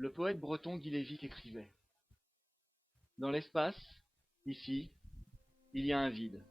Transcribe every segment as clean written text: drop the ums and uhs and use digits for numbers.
Le poète breton Guy Lévy écrivait: dans l'espace, ici, il y a un vide.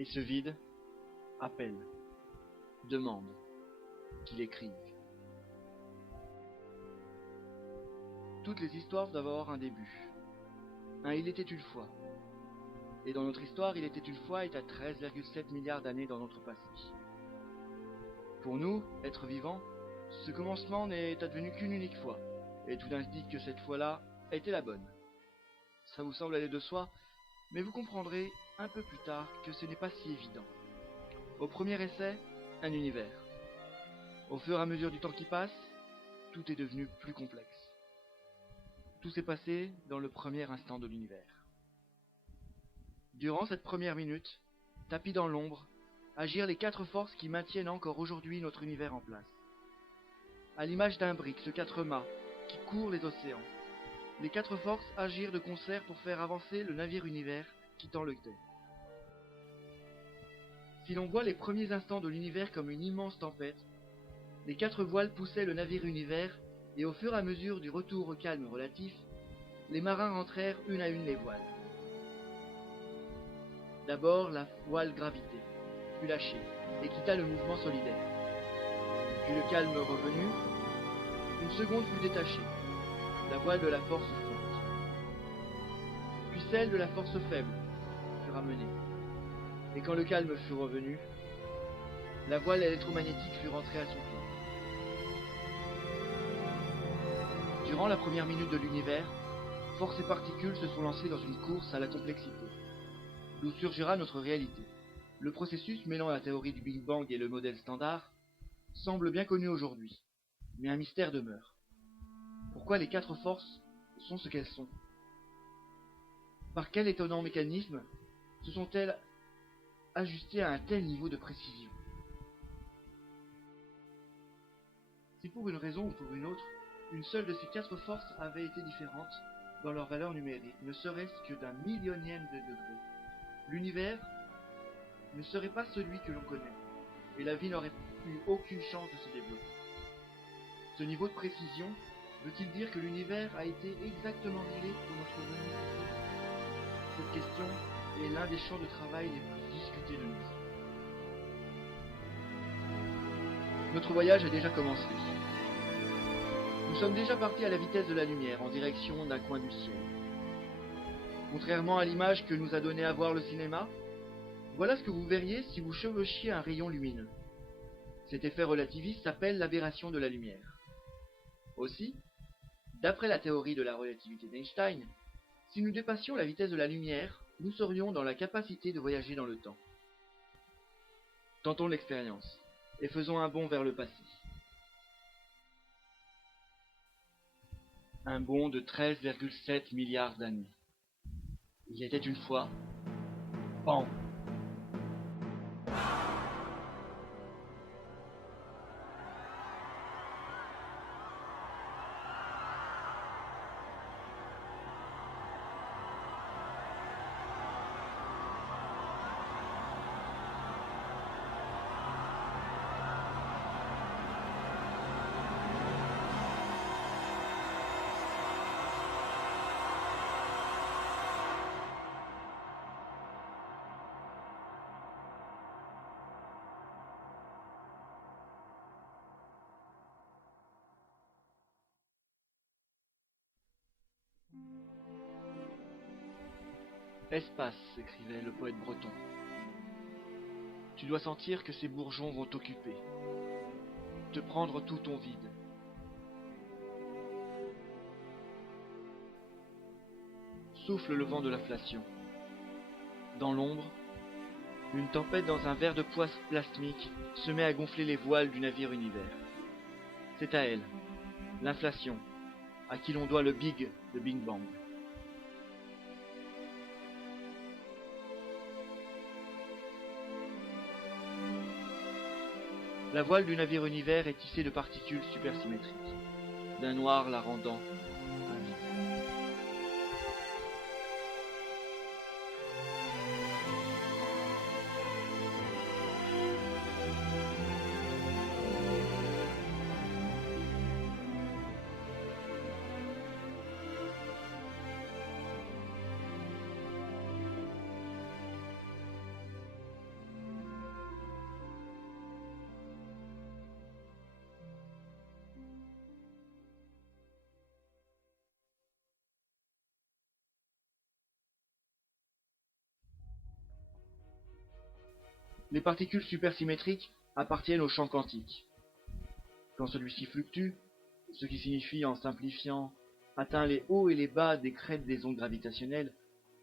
Et ce vide appelle, demande qu'il écrive. Toutes les histoires doivent avoir un début. Il était une fois. Et dans notre histoire, il était une fois est à 13,7 milliards d'années dans notre passé. Pour nous, êtres vivants, ce commencement n'est advenu qu'une unique fois, et tout indique que cette fois-là était la bonne. Ça vous semble aller de soi, mais vous comprendrez un peu plus tard que ce n'est pas si évident. Au premier essai, un univers. Au fur et à mesure du temps qui passe, tout est devenu plus complexe. Tout s'est passé dans le premier instant de l'univers. Durant cette première minute, tapis dans l'ombre, agirent les 4 forces qui maintiennent encore aujourd'hui notre univers en place. À l'image d'un brick, ce 4 mâts, qui court les océans. Les 4 forces agirent de concert pour faire avancer le navire univers quittant le quai. Si l'on voit les premiers instants de l'univers comme une immense tempête, les 4 voiles poussaient le navire univers, et au fur et à mesure du retour au calme relatif, les marins rentrèrent une à une les voiles. D'abord, la voile gravité fut lâchée et quitta le mouvement solidaire. Puis le calme revenu, une seconde fut détachée, la voile de la force forte. Puis celle de la force faible fut ramenée. Et quand le calme fut revenu, la voile électromagnétique fut rentrée à son tour. Durant la première minute de l'univers, force et particules se sont lancées dans une course à la complexité, d'où surgira notre réalité. Le processus mêlant la théorie du Big Bang et le modèle standard semble bien connu aujourd'hui, mais un mystère demeure. Pourquoi les 4 forces sont ce qu'elles sont? Par quel étonnant mécanisme se sont-elles ajustées à un tel niveau de précision? Si pour une raison ou pour une autre, une seule de ces 4 forces avait été différente dans leur valeur numérique, ne serait-ce que d'un millionième de degré, l'univers ne serait pas celui que l'on connaît, et la vie n'aurait eu aucune chance de se développer. Ce niveau de précision veut-il dire que l'univers a été exactement réglé pour notre venue? Cette question est l'un des champs de travail les plus discutés de nos jours. Notre voyage a déjà commencé. Nous sommes déjà partis à la vitesse de la lumière, en direction d'un coin du ciel. Contrairement à l'image que nous a donné à voir le cinéma, voilà ce que vous verriez si vous chevauchiez un rayon lumineux. Cet effet relativiste s'appelle l'aberration de la lumière. Aussi, d'après la théorie de la relativité d'Einstein, si nous dépassions la vitesse de la lumière, nous serions dans la capacité de voyager dans le temps. Tentons l'expérience, et faisons un bond vers le passé. Un bond de 13,7 milliards d'années. Il était une fois... Pan! Espace, écrivait le poète breton. Tu dois sentir que ces bourgeons vont t'occuper, te prendre tout ton vide. Souffle le vent de l'inflation. Dans l'ombre, une tempête dans un verre de poids plasmique se met à gonfler les voiles du navire univers. C'est à elle, l'inflation, à qui l'on doit le Big Bang. La voile du navire univers est tissée de particules supersymétriques, d'un noir la rendant invisible. Les particules supersymétriques appartiennent au champ quantique. Quand celui-ci fluctue, ce qui signifie en simplifiant atteint les hauts et les bas des crêtes des ondes gravitationnelles,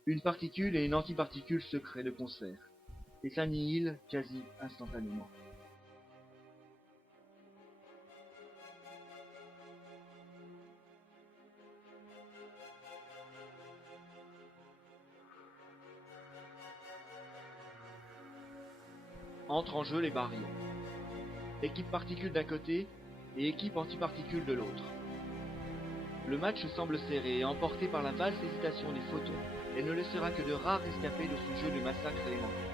une particule et une antiparticule se créent de concert et s'annihilent quasi instantanément. Entrent en jeu les baryons. Équipe particule d'un côté et équipe antiparticule de l'autre. Le match semble serré et emporté par la valse hésitation des photons et ne laissera que de rares escapés de ce jeu de massacre élémentaire.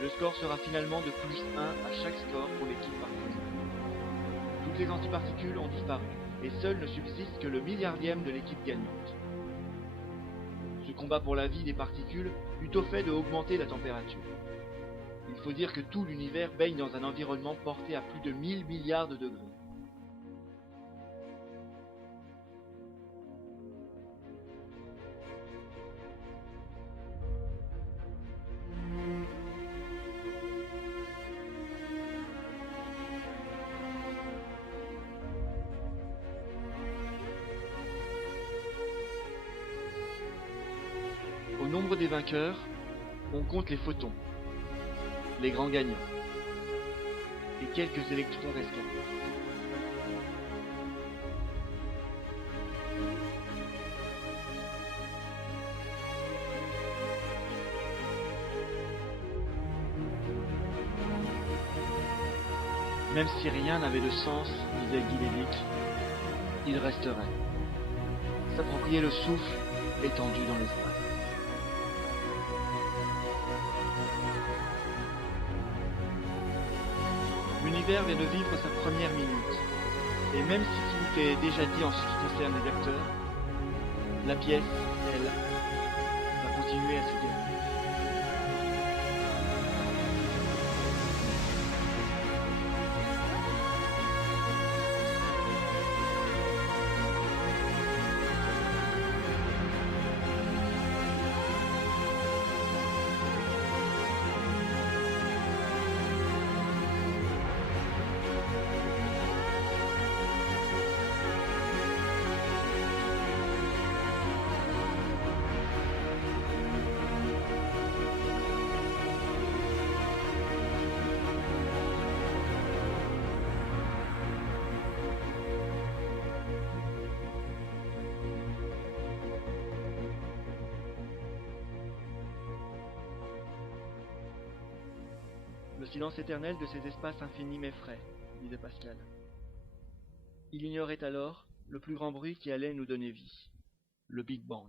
Le score sera finalement de +1 à chaque score pour l'équipe particule. Toutes les antiparticules ont disparu et seul ne subsiste que le milliardième de l'équipe gagnante. Ce combat pour la vie des particules eut au fait de augmenter la température. Il faut dire que tout l'univers baigne dans un environnement porté à plus de 1000 milliards de degrés. Au nombre des vainqueurs, on compte les photons, les grands gagnants, et quelques électrons restants. Même si rien n'avait de sens, disait Guy Lévesque, il resterait. S'approprier le souffle étendu dans l'espace. L'univers vient de vivre sa première minute, et même si tout est déjà dit en ce qui concerne les acteurs, la pièce, elle, va continuer à se dérouler. Le silence éternel de ces espaces infinis m'effraie, disait Pascal. Il ignorait alors le plus grand bruit qui allait nous donner vie, le Big Bang.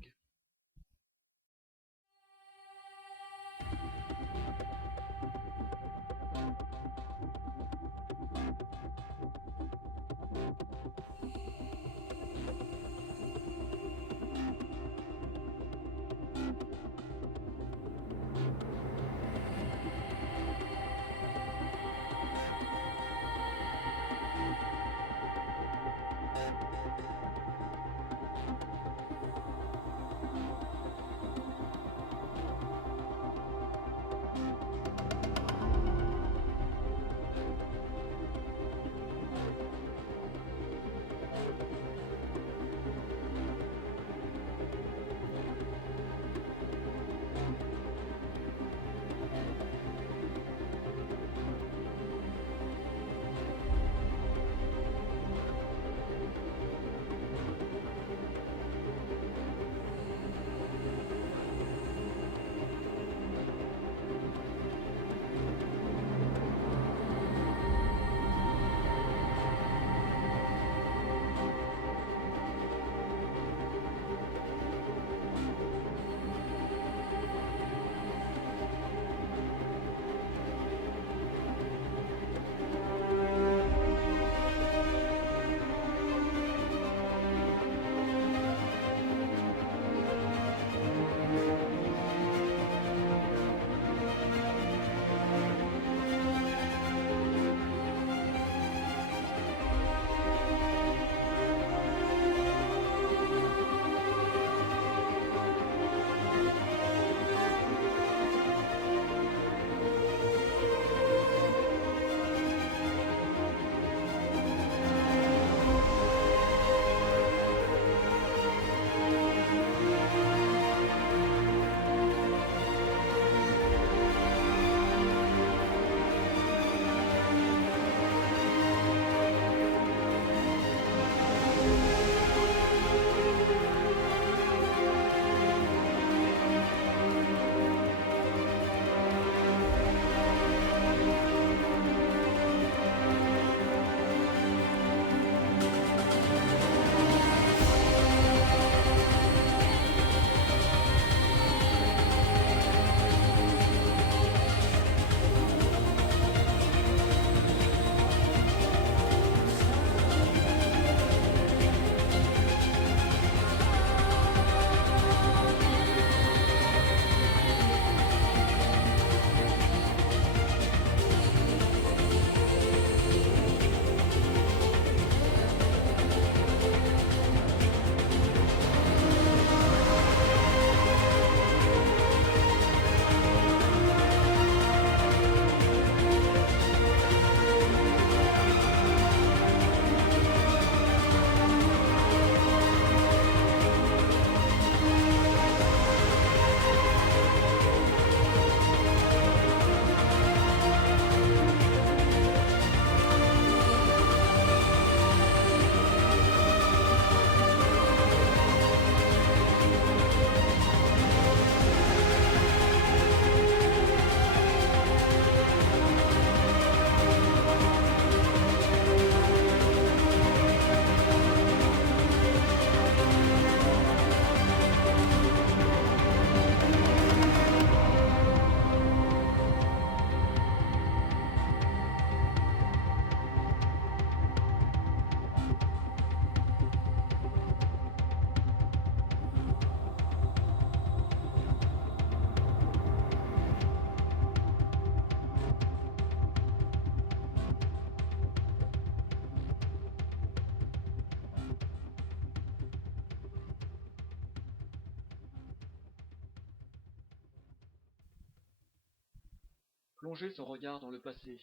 plonger son regard dans le passé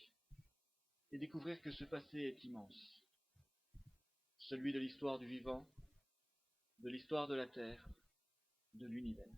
et découvrir que ce passé est immense, celui de l'histoire du vivant, de l'histoire de la Terre, de l'univers.